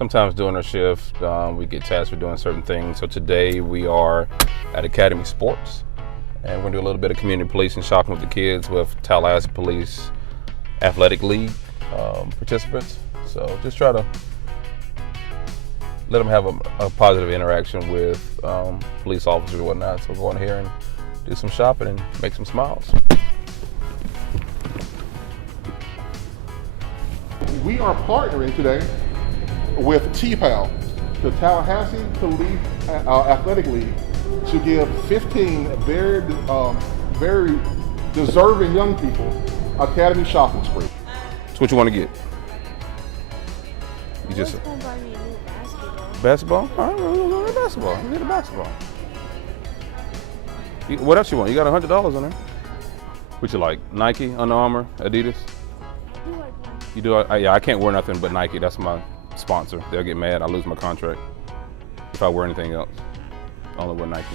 sometimes during our shift, we get tasked with doing certain things. So today we are at Academy Sports, and we're gonna do a little bit of community policing, shopping with the kids with Tallahassee Police Athletic League participants. So just try to let them have a positive interaction with police officers and whatnot. So go in here and do some shopping and make some smiles. We are partnering today with TPAL, the Tallahassee Police Athletic League, to give 15 very deserving young people Academy shopping spree. So what you want to get? You just gonna buy me a new basketball? All right, we'll go to basketball. We'll get a basketball. What else you want? You got $100 on there. What you like? Nike, Under Armour, Adidas? You do? Yeah, I can't wear nothing but Nike. That's my sponsor. They'll get mad. I lose my contract if I wear anything else. I only wear Nike.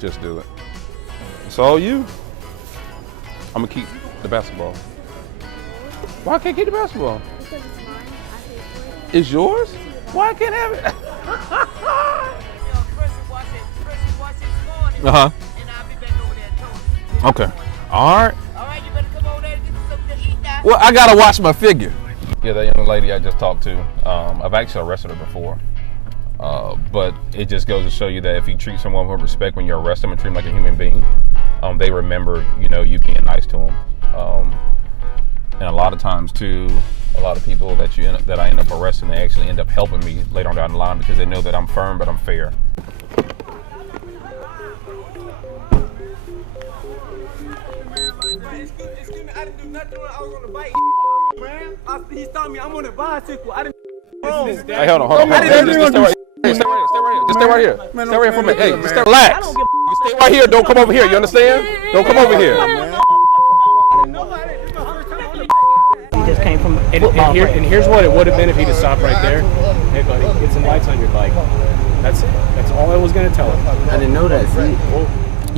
Just do it. It's all you. I'm gonna keep the basketball. Why can't I keep the basketball? Because it's mine. I paid for it. It's yours? Why I can't have it? Uh-huh. And I'll be back over there at Okay. All right. All right, you better come over there and get something to eat now. Well, I gotta watch my figure. Yeah, that young lady I just talked to, I've actually arrested her before. But it just goes to show you that if you treat someone with respect when you arrest them and treat them like a human being, they remember, you being nice to them. And a lot of times too, a lot of people that I end up arresting, they actually end up helping me later on down the line because they know that I'm firm but I'm fair. Excuse me, I didn't do nothing. I was on the bike, man. He stopped me. I'm on a bicycle. I didn't. Hey, hold on. Just stay right here. Stay right here. Stay right here for a minute. Hey, just relax. You stay right here. Don't come over here. You understand? Don't come over here. He just came from and here's what it would have been if he just stopped right there. Hey, buddy, get some lights on your bike. That's it. That's all I was going to tell him. I didn't know that. See?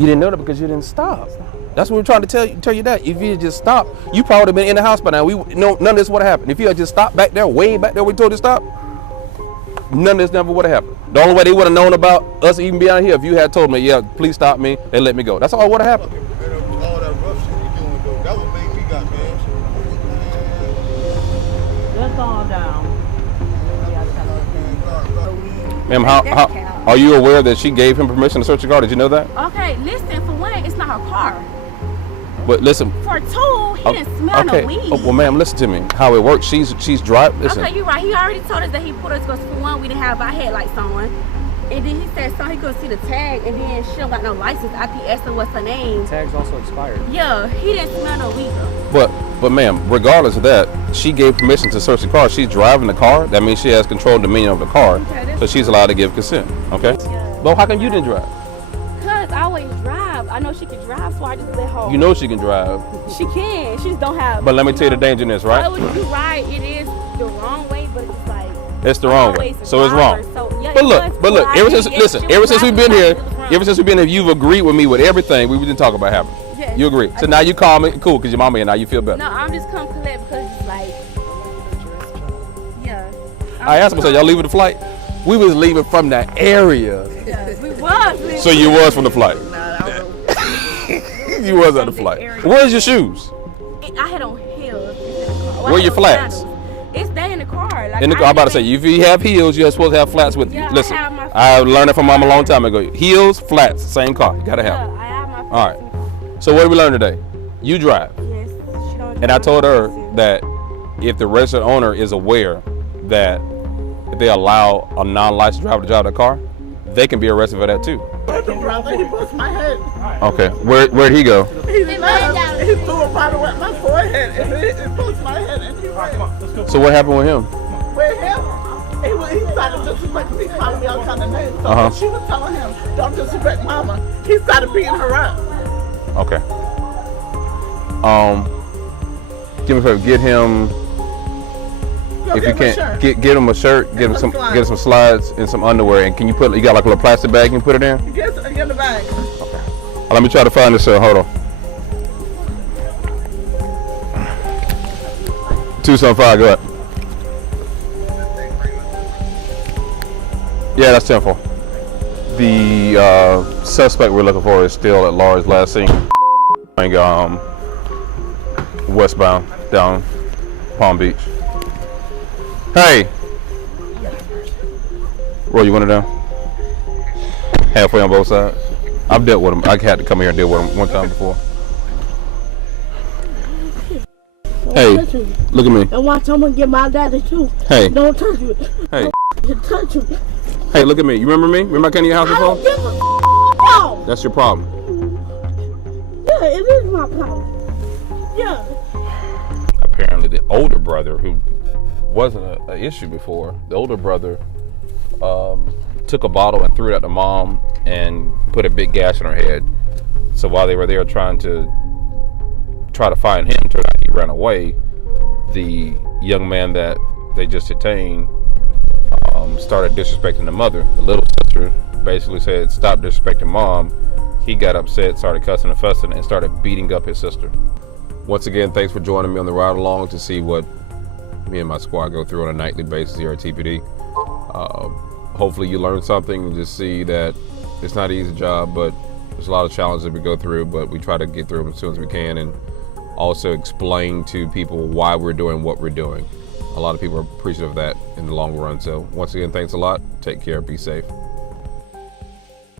You didn't know that because you didn't stop. That's what we're trying to tell you that. If you had just stopped, you probably would have been in the house by now. None of this would have happened. If you had just stopped back there, way back there, we told you to stop, none of this never would have happened. The only way they would have known about us even being out here if you had told me, yeah, please stop me and let me go. That's all would have happened. All that rough shit you doing, though, that would make me got mad. Just calm down. Ma'am, how are you aware that she gave him permission to search your car? Did you know that? Okay, listen, for one, it's not her car. But listen. For two, he didn't smell no weed. Oh, well, ma'am, listen to me. How it works, she's driving. Listen. Okay, you're right. He already told us that he put us because for one, we didn't have our headlights on. And then he said he couldn't see the tag, and then she don't got no license. I think asked her what's her name. The tag's also expired. Yeah, he didn't smell no weed though. But ma'am, regardless of that, she gave permission to search the car. She's driving the car. That means she has control and dominion of the car. Okay, so she's allowed to give consent. Okay? Yeah. But how come you didn't drive? Cause I always drive. I know she can drive, so I just let her. You know she can drive. She can. She just don't have. But let me tell you the danger in this, right? You're right. It is the wrong way, but it's like. It's the wrong way. So it's wrong. So, yeah, but look, ever since we've been here, you've agreed with me with everything we didn't talk about happening. Yes. You agree. So now you call me, cool, because your mama here, now you feel better. No, I'm just come collect because it's like, yeah. I asked him, so y'all leaving the flight? We was leaving from that area. Yeah, we was. So you was from the flight? You was on the flight. Where's your shoes? I had on heels. Where are your flats? It's there in the car. Like, I'm about to say, if you have heels, you're supposed to have flats with you. Yeah, Listen, I learned it from mama a long time ago. Heels, flats, same car. You gotta have them. I have my All right. So what did we learn today? You drive. Yes. And I told her that if the registered owner is aware that if they allow a non-licensed driver to drive the car, they can be arrested for that too. He pushed my head. Okay. Where'd he go? He threw a bottle at my forehead and it pushed my head and he ran. So what happened with him? With him, he started disrespecting me, calling me all kind of names. So when she was telling him, don't disrespect mama, he started beating her up. Okay. Give me a favor. Get him. If you can't, get him a shirt, get him some slides and some underwear. And can you you got like a little plastic bag? You can put it in. Get the bag. Okay. Let me try to find this. Hold on. 275. Go ahead. Yeah, that's 10-4. The suspect we're looking for is still at large. Last seen westbound down Palm Beach. Hey, Roy, you want it down? Halfway on both sides. I've dealt with him. I had to come here and deal with him one time before. Hey, look at me. And watch someone get my daddy too. Hey. Don't touch me. Hey. Don't touch me. Hey, look at me. You remember me? Remember I came to your house I before? don't give a no. That's your problem. Yeah, it is my problem. Yeah. Apparently the older brother, who wasn't an issue before, the older brother took a bottle and threw it at the mom and put a big gash on her head. So while they were there trying to find him, turned out he ran away. The young man that they just detained started disrespecting the mother. The little sister basically said, "Stop disrespecting mom." He got upset, started cussing and fussing, and started beating up his sister. Once again, thanks for joining me on the ride along to see what me and my squad go through on a nightly basis here at TPD. Hopefully you learned something and just see that it's not an easy job, but there's a lot of challenges that we go through, but we try to get through them as soon as we can, and also explain to people why we're doing what we're doing. A lot of people are appreciative of that in the long run. So once again, thanks a lot. Take care. Be safe.